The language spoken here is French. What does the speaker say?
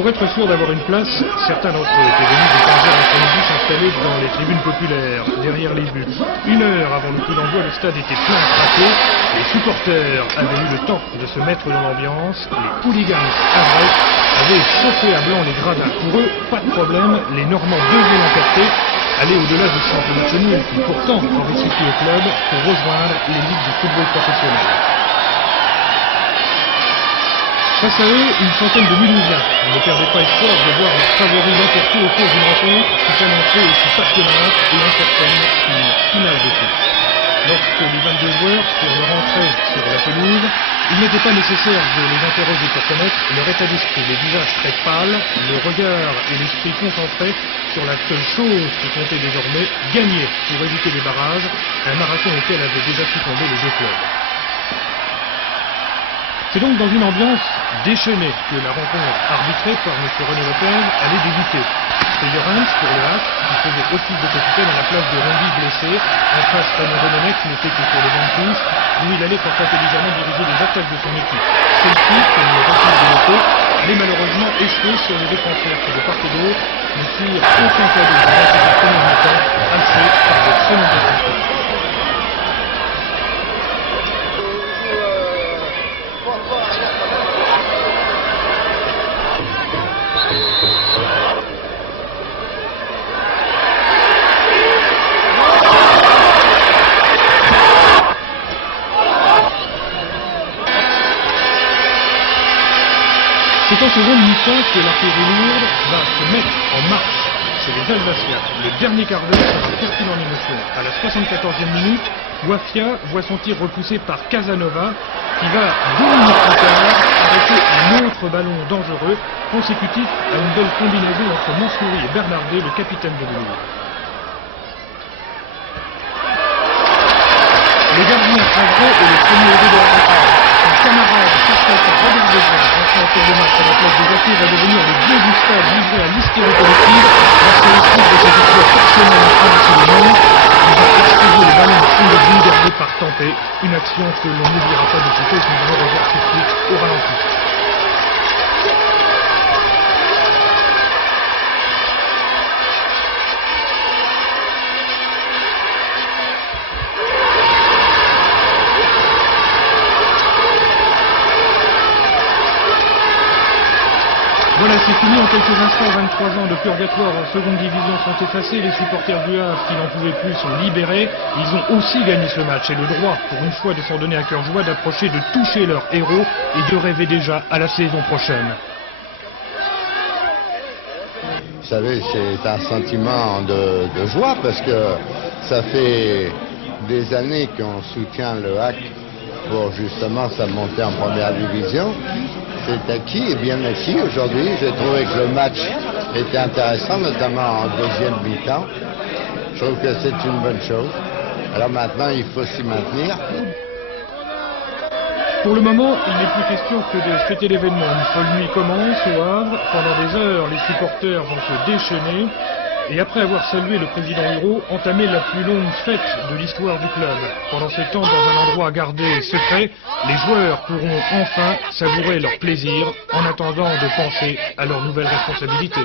Pour être sûr d'avoir une place, certains d'entre eux étaient venus de 15h l'après-midi s'installer dans les tribunes populaires, derrière les buts. 1 heure avant le coup d'envoi, le stade était plein à craquer. Les supporters avaient eu le temps de se mettre dans l'ambiance. Les hooligans havrais avaient chauffé à blanc les gradins. Pour eux, pas de problème, les Normands devaient l'emporter, aller au-delà du simple match nul qui pourtant aurait suffi au club pour rejoindre l'élite du football professionnel. Face à eux, une centaine de Mulhousiens. Ils ne perdaient pas espoir de voir leurs favoris l'emporter au cours d'une rencontre qui s'annonçait aussi passionnante et incertaine qu'une finale de foot. Lorsque les 22 joueurs furent rentrés sur la pelouse, il n'était pas nécessaire de les interroger pour connaître leur état d'esprit, les visages très pâles, le regard et l'esprit concentrés sur la seule chose qui comptait désormais, gagner pour éviter les barrages, un marathon auquel avaient déjà succombé les deux clubs. C'est donc dans une ambiance déchaînée que la rencontre arbitrée par M. René Lopez allait débuter. C'est Llorens pour le HAC, qui faisait office de capitaine à la place de Randy blessé. En face, René René qui n'était que sur le banc de touche, où il allait fort intelligemment diriger les attaques de son équipe. Celle-ci, comme le refuse de noter, allait malheureusement échouer sur les défenseurs qui de part et d'autre ne firent aucun cadeau durant cette première mi-temps, assez par de très nombreux conflits. C'est en seconde mi-temps que l'artillerie lourde va se mettre en marche chez les Alsaciens. Le dernier quart d'heure sera pertinent en émotion. À la 74e minute, Wafia voit son tir repoussé par Casanova, qui va 2 minutes plus tard arrêter un autre ballon dangereux, consécutif à une belle combinaison entre Mansouri et Bernardet, le capitaine de Mulhouse. Le gardien Havrais est le premier héros de la rencontre. Son camarade Pascal Robert Debrun, rentré en cours de match à la place de Jacquet, va devenir le dieu du stade livré à l'hystérie collective grâce à la suite de cette histoire passionnelle en France et le monde. Il va exploser le ballon de Sanderson gardé par Tempé, une action que l'on n'oubliera pas de citer et que nous allons revoir tout de suite au ralenti. Voilà, c'est fini en quelques instants. 23 ans de purgatoire en seconde division sont effacés. Les supporters du Havre qui n'en pouvaient plus sont libérés. Ils ont aussi gagné ce match et le droit, pour une fois, de s'en donner à cœur joie, d'approcher, de toucher leur héros et de rêver déjà à la saison prochaine. Vous savez, c'est un sentiment de joie parce que ça fait des années qu'on soutient le HAC pour justement sa montée en première division. C'est acquis et bien acquis aujourd'hui. J'ai trouvé que le match était intéressant, notamment en deuxième mi-temps. Je trouve que c'est une bonne chose. Alors maintenant, il faut s'y maintenir. Pour le moment, il n'est plus question que de fêter l'événement. Une folle nuit commence au Havre. Pendant des heures, les supporters vont se déchaîner. Et après avoir salué le président Hiro, entamer la plus longue fête de l'histoire du club. Pendant ce temps, dans un endroit gardé secret, les joueurs pourront enfin savourer leur plaisir en attendant de penser à leur nouvelle responsabilité.